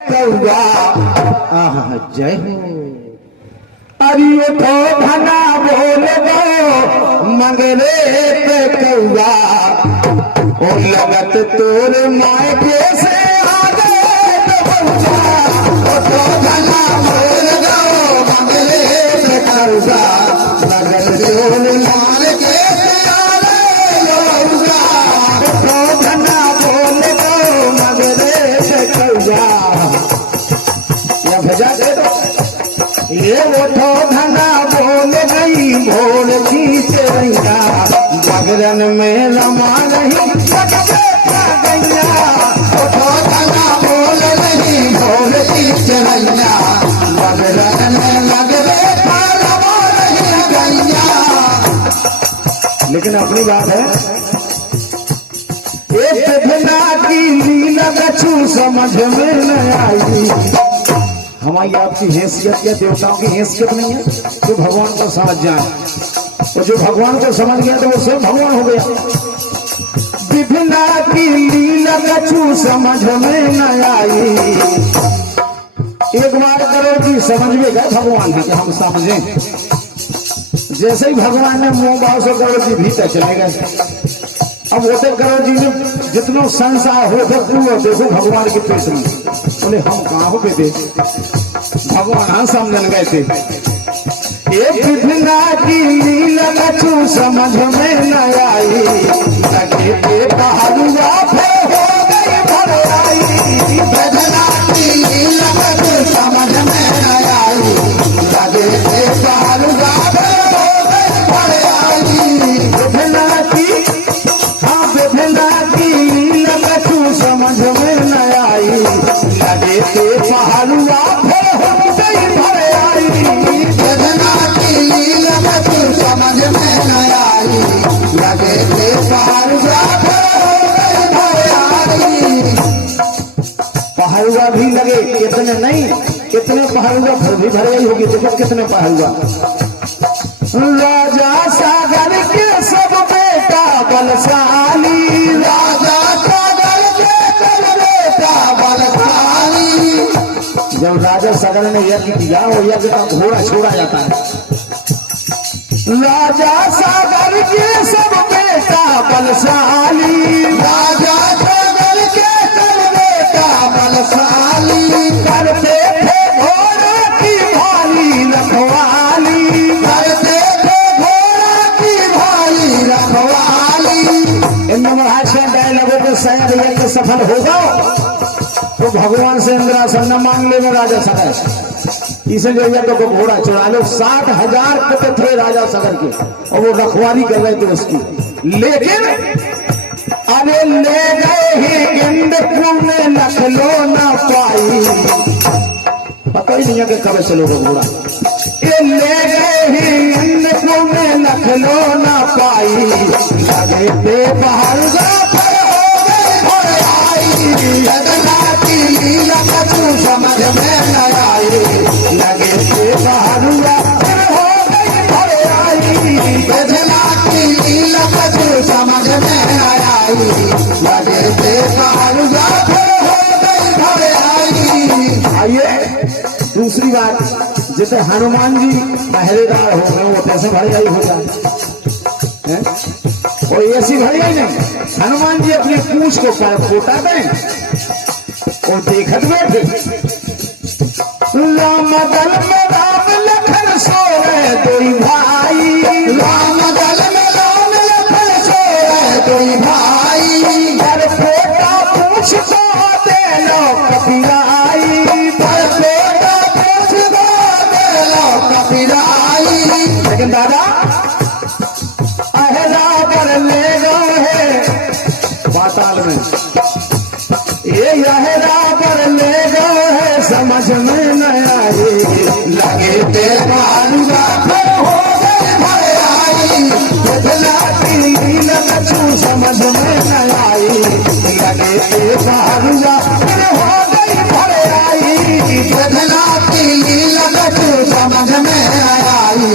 कौआ जय हो। अरे उठो भना बोल दो मंगरे पे कौआ ओ लगत तोर मायके से आगे पहुंचा। उठो भना बोल दो मंगरे पे कौआ लगत तोर मायके से आगे पहुंचा। उठो भना बोल दो मंगरे पे कौआ भजा दे दो। ये उठो धना बोल गई भोर खींच रैया जागरण में रमा नहीं गैया। उठो धना बोल गई भोर खींच रैया जागरण में लगरे रमा नहीं गैया। लेकिन अपनी बात है एक बिना की लीला कछु समझ में न आई। हमारी आपकी हैसियत क्या देवताओं की हैसियत नहीं है तो भगवान को समझ जाए। तो जो भगवान को समझ गया तो वो स्वयं भगवान हो गया। विभिन्ना की लीला कछु समझ में न आई। एक बार करो कि समझ में गए भगवान है कि हम समझें। जैसे ही भगवान ने मुंह भाव से करो जी भीतर चले गए। अब होते करो जी ने जितनो संसार हो देखो भगवान के पेट में। बोले हम कहाँ हो गए भगवान हाँ समझन गए थे। एक विभिन्ना की लीला कछु समझ में न आई। लगे के पहलुआ फिर हो गई भर आई। विभिन्ना की लीला कछु समझ में न आई। लगे के पहलुआ फिर हो गई भर आई। विभिन्ना की विभिन्ना की लीला कछु समझ में न आई। लगे के पहलुआ फिर हो गई भर आई। विभिन्ना की लीला कछु समझ में न आई। लगे के पहलुआ फिर हो गई भर आई। पहलुआ भी लगे कितने नहीं कितने पहलुआ फिर भी भर गई होगी। देखो कितने पहलुआ। राजा सागर के सब बेटा बलशाली। राजा सागर के सब बेटा बलशाली। जब राजा सागर ने यज्ञ किया वो यज्ञ का घोड़ा छोड़ा जाता है। राजा सागर के सब बेटा बलशाली। राजा सागर के सब बेटा बलशाली। करते थे घोड़ा की भारी रखवाली। करते डायलॉगों के शायद यज्ञ सफल होगा तो भगवान से इंद्रासन न मांग ले राजा सगर। इसलिए यज्ञ को घोड़ा चढ़ा लो। 60,000 पुत्र थे राजा सगर के और वो रखवाली कर रहे थे उसकी। लेकिन अरे ले गए ही गिंदपुर में नखलो न पाई। पता ही नहीं है कि कब चलोगे घोड़ा। ये ले गए ही गिंदपुर में नखलो न पाई। लगे पे बाहर समझ में न आई। लगे के पहलुआ फिर हो गई भर आई। विभिन्ना की लीला कछु समझ में न आई। लगे के पहलुआ फिर हो गई भर आई। आइए दूसरी बात जैसे हनुमान जी पहरेदार हो गए वो कैसे भर गई हो जाए। और ऐसी भर गई नहीं। हनुमान जी अपनी पूंछ को पोटा दें और देखत बैठे। राम दल में राम लखन सोए दोई भाई। राम दल में राम लखन सोए दोई भाई। घर पोटा पूछ को दे लो कपिलाई। घर पोटा पूछ को दे लो कपिलाई। लेकिन दादा अहरा पर ले गए है पाताल में। ये अहरा पर ले गए है समझ में न आई। लगे ते पहलुआ फिर हो गई भर आई। विभिन्ना की लीला कछु समझ में न आई। लगे ते पहलुआ फिर हो गई भर आई। विभिन्ना की लीला कछु समझ में न आई।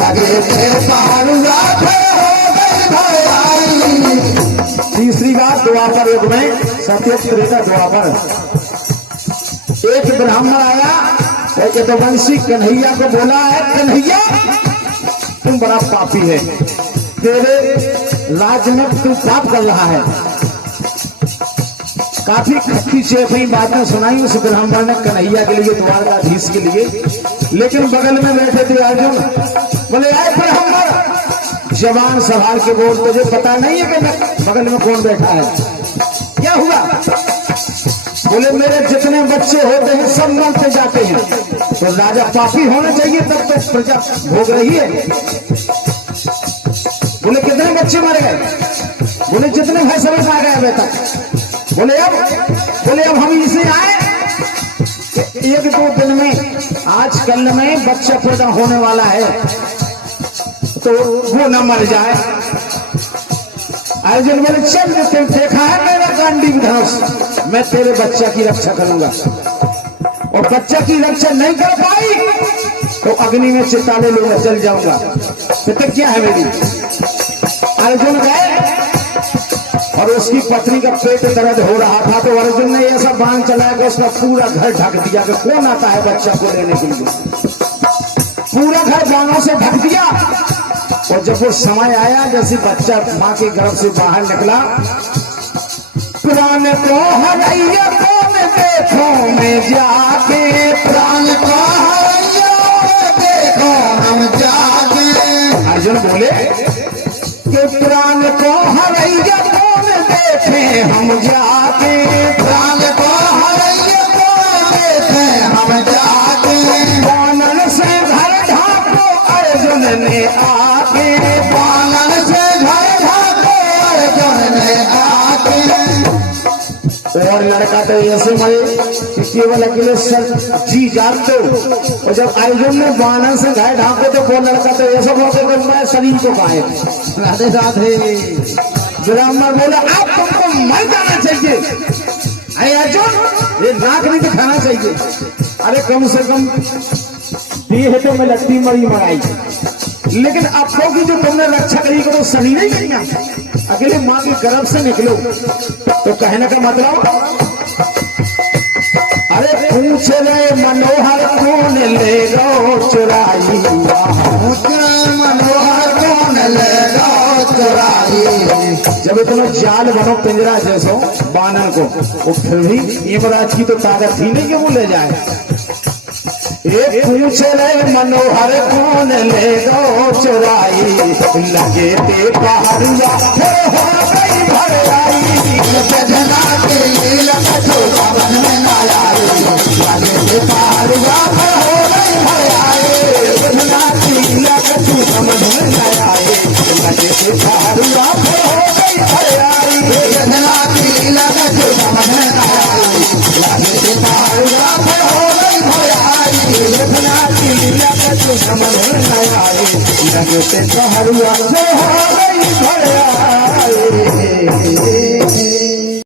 लगे ते पहलुआ फिर हो गई भर आई। तीसरी बात द्वापर युग में सत्य त्रेता द्वापर एक ब्राह्मण आया और यदुवंशी कन्हैया को बोला है, कन्हैया तुम बड़ा पापी है, तेरे राज्य में तू पाप कर रहा है। काफी खट्टी से अपनी बातें सुनाई उस ब्राह्मण ने कन्हैया के लिए, द्वारकाधीश के लिए। लेकिन बगल में बैठे थे अर्जुन, बोले आए ब्राह्मण जवान संभाल के बोल, तुझे पता नहीं है कि बगल में कौन बैठा है? क्या हुआ? बोले मेरे जितने बच्चे होते हैं सब मरते जाते हैं, तो राजा पापी होना चाहिए तब तक प्रजा भोग रही है। बोले कितने बच्चे मर गए? बोले जितने भय समझ आ गए अभी तक। बोले अब हम इसे आए एक दो दिन में, आज कल में बच्चा पैदा होने वाला है तो वो न मर जाए। अर्जुन बोले चल, तुम देखा है मेरा गांडीव धनुष, मैं तेरे बच्चा की रक्षा करूंगा, और बच्चा की रक्षा नहीं कर पाई तो अग्नि में चिताले लूंगा, चल जाऊंगा। प्रतिज्ञा है मेरी। अर्जुन गए और उसकी पत्नी का पेट दर्द हो रहा था, तो अर्जुन ने ऐसा बाण चलाया कि उसका पूरा घर ढक दिया कि कौन आता है बच्चा को लेने के लिए। पूरा घर बाणों से ढक दिया। और जब वो समय आया, जैसे बच्चा मां के गर्भ से बाहर निकला, प्राण को हरैया कौन देखो में जाके, प्राण को हरैया देखो हम जाके। अर्जुन बोले कि प्राण को हरैया कौन देखे हम जाके, प्राण को हरैया कौन देखे हम जाके। बानर से घर ढाको अर्जुन ने आके, बानर से घर ढाको अर्जुन ने आके। और लड़का तो ऐसे मरे कि केवल अकेले सर जी जाते हो। और जब अर्जुन ने बानर से घर ढाको तो वो लड़का तो ऐसा बोलते मैं शरीर को पाए। राधे राधे। ब्राह्मण बोला आप तुमको मर जाना चाहिए। अरे अर्जुन ये नाक नहीं दिखाना चाहिए। अरे कम से कम देह तो मैं लट्टी मरी मराई, लेकिन आपको की जो तुमने रक्षा करी को तो शरीर ही नहीं है। अकेले मां के गर्भ से निकलो। तो कहने का मतलब, अरे पूछ रहे मनोहर कौन ले गो चुराई, मनोहर कौन ले गो चुराई। जब इतना जाल बनो पिंजरा जैसो बानर को, वो फिर भी यमराज की तो ताकत थी नहीं कि वो ले जाए। ये पूछ रहे मनोहर कौन ले गो चुराई, लगे ते पहाड़िया हो गई भराई। सजना के लखो समझ में ना आए, लगे ते पहाड़िया हो गई भराई। सजना की लखो समझ में ना आए, लगे ते पहाड़िया हो गई भराई। सजना की लखो समझ में ना आए, लगे ते पहाड़िया हो गई भराई। सजना की लखो समझ में ना आए, लगे ते पहाड़िया हो गई भराई।